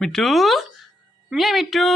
মিঠু মিয়া মিঠু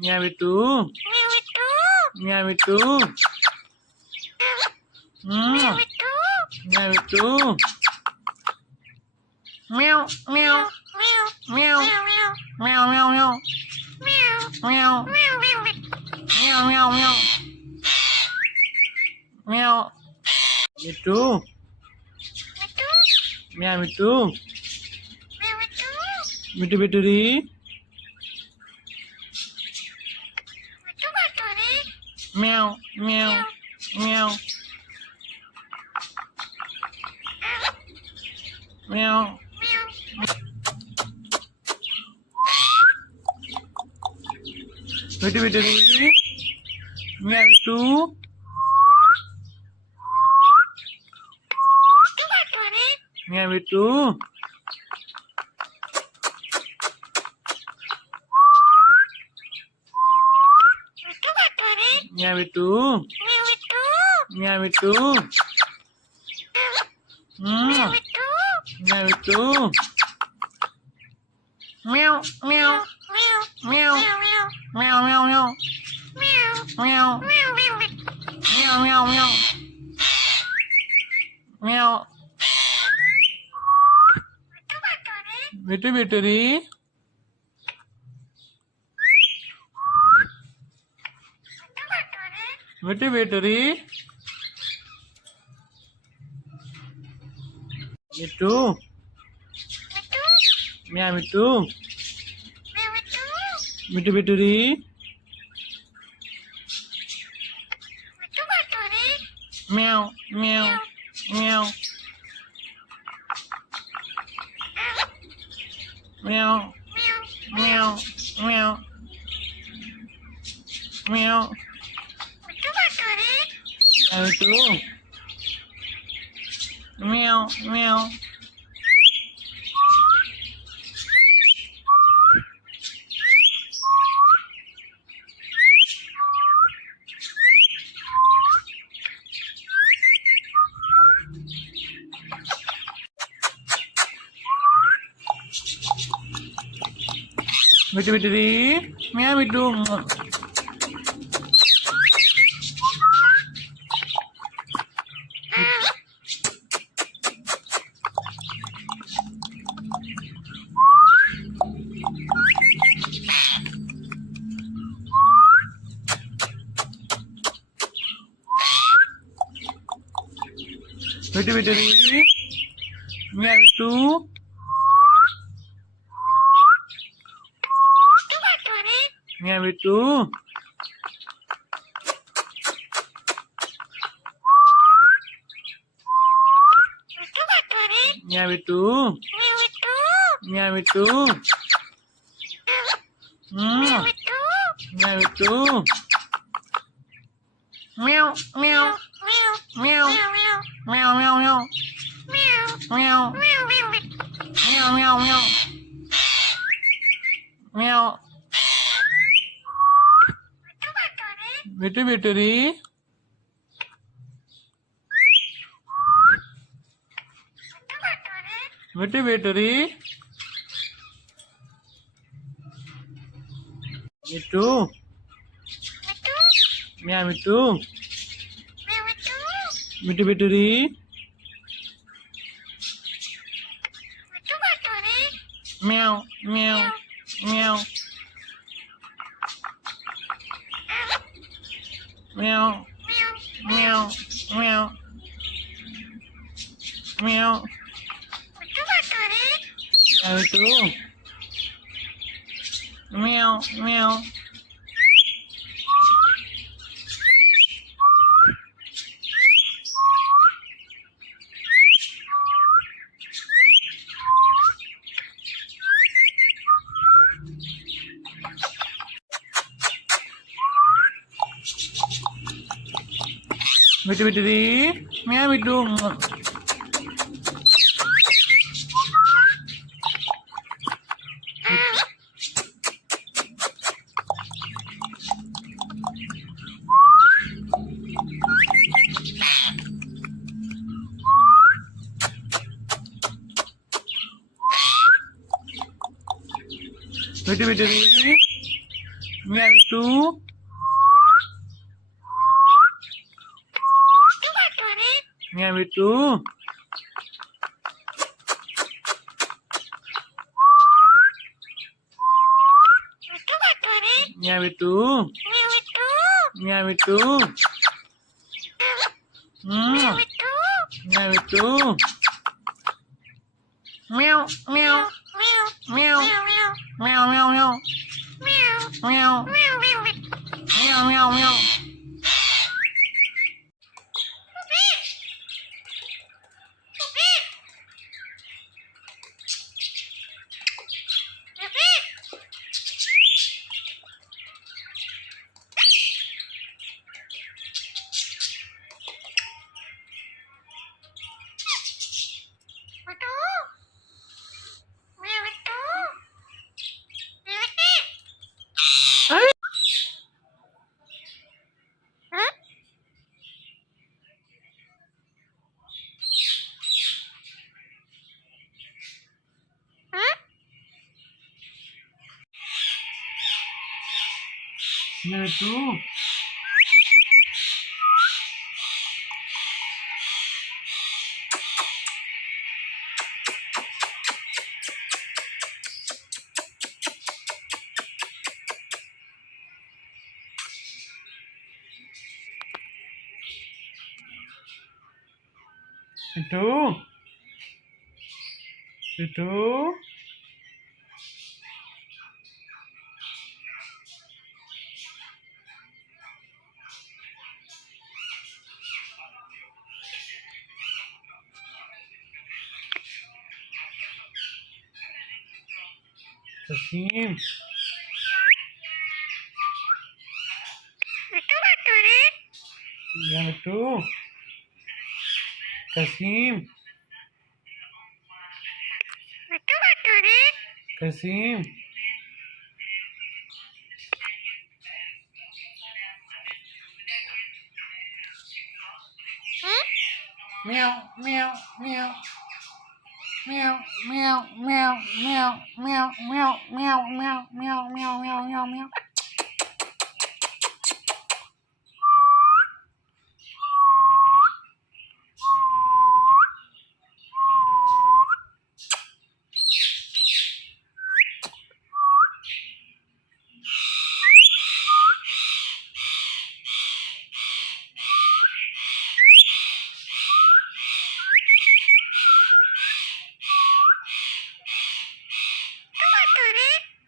মিয়া মিঠু মিয়া মিঠু মিয়া মিঠু মিয়াও মিয়াও মিয়াও মিয়াও মিয়াও মিয়াও মিয়াও মিয়াও মিয়াও মিয়াও মিয়াও মিঠু মিয়া মিঠু মিঠু বেটুরি মিয়াও মিয়াও মিয়াও মিয়াও মিঠু বেটুরি মিয়া মিঠু মিয়া মিঠু মিয়া মিঠু মিয়া মিঠু মিয়া মিঠু মিয়াও মিয়াও মিয়াও মিয়াও মিয়াও মিয়াও মিয়াও মিয়াও মিয়াও মিয়াও মিয়াও মিঠু বেটুরি মিঠু বেটুরি মিঠু মিয়া মিঠু মিঠু বেটুরি মিয়াও মিয়াও মিয়াও মিয়াও মিয়াও মিয়াও মিয়াও মিঠু মিয়াও মিয়াও মিঠু বেটুরি মিয়া মিঠু মিঠু বেটুরি মিয়া মিঠু মিয়া মিঠু মিয়া মিঠু মিয়া মিঠু মিয়া মিঠু মিয়াও মিয়াও মিয়াও মিয়াও মিয়াও মিয়াও মিয়াও মিয়াও মিয়াও মিয়াও মিয়াও মিঠু বেটুরি মিঠু বেটুরি মিঠু মিয়া মিঠু মিঠু বেটুরি মিয়াও মিয়াও মিয়াও meow, meow, meow, meow. Meow itu. Meow, meow. Bitu bitu di, meow bitu. Bitu bitu di, meow bitu. Meow bitu. Meow bitu. Meow bitu. Meow bitu. Meow meow meow meow meow meow meow meow meow meow. Meow itu. Itu. Itu. Kasim. Yang itu. Kasim. Kasim. Meow meow meow. Meow meow meow meow meow meow meow meow meow meow meow meow meow.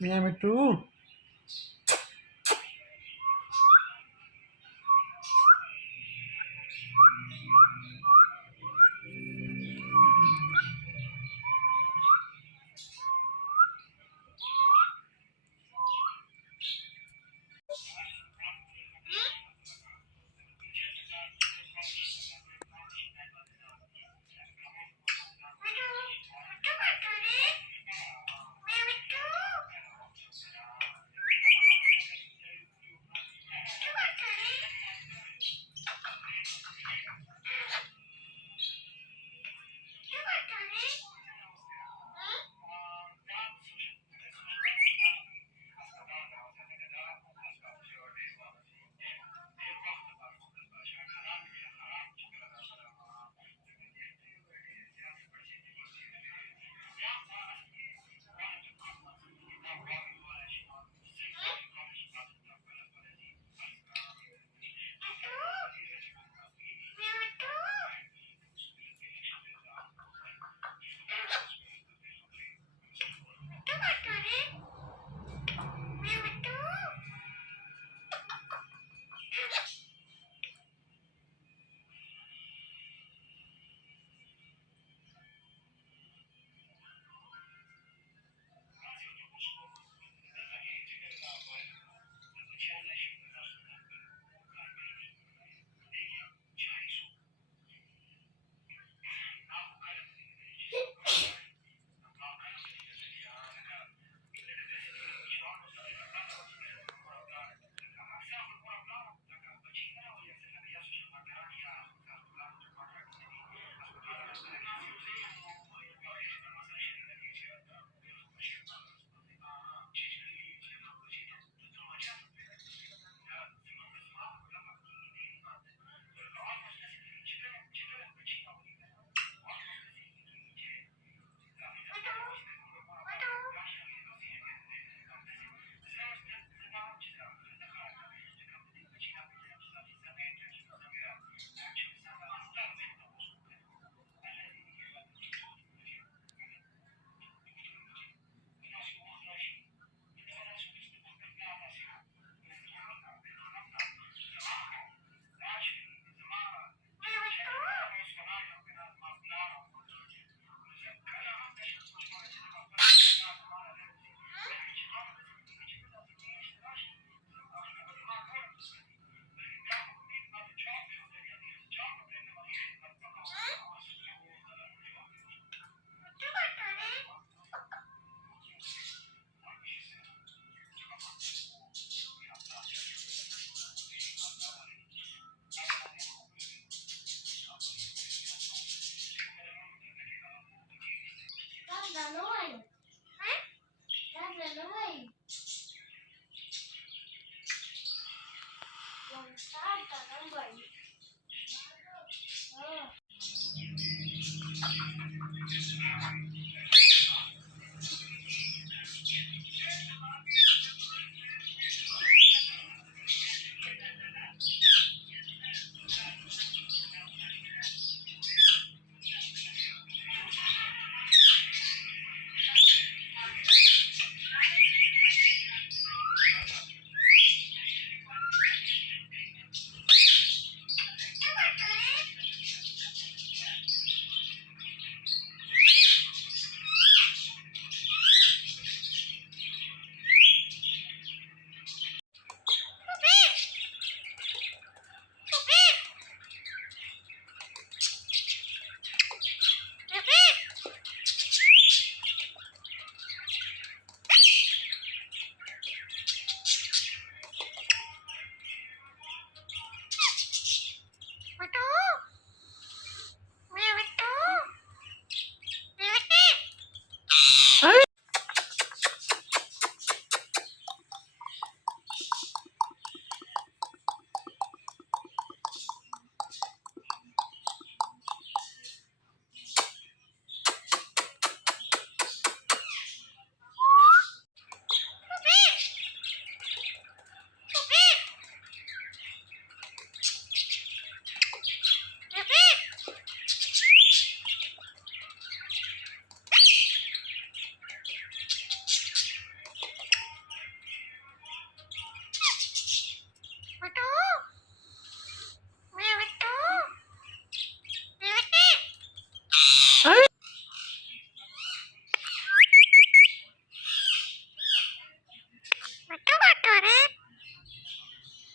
Meow itu.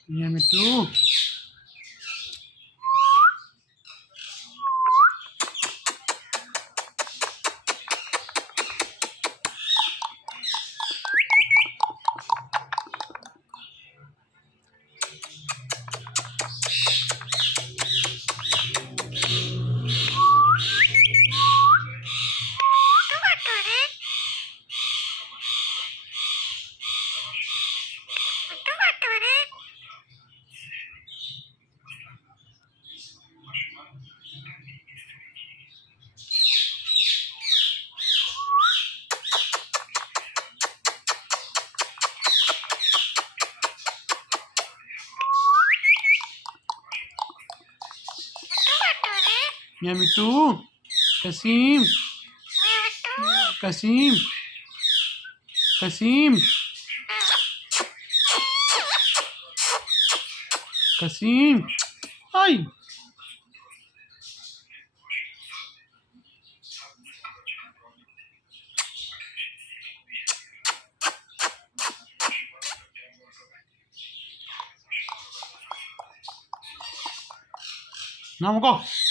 Iya itu. Miam itu. Kasim. Kasim. Kasim. Kasim. Ay. Nama kau.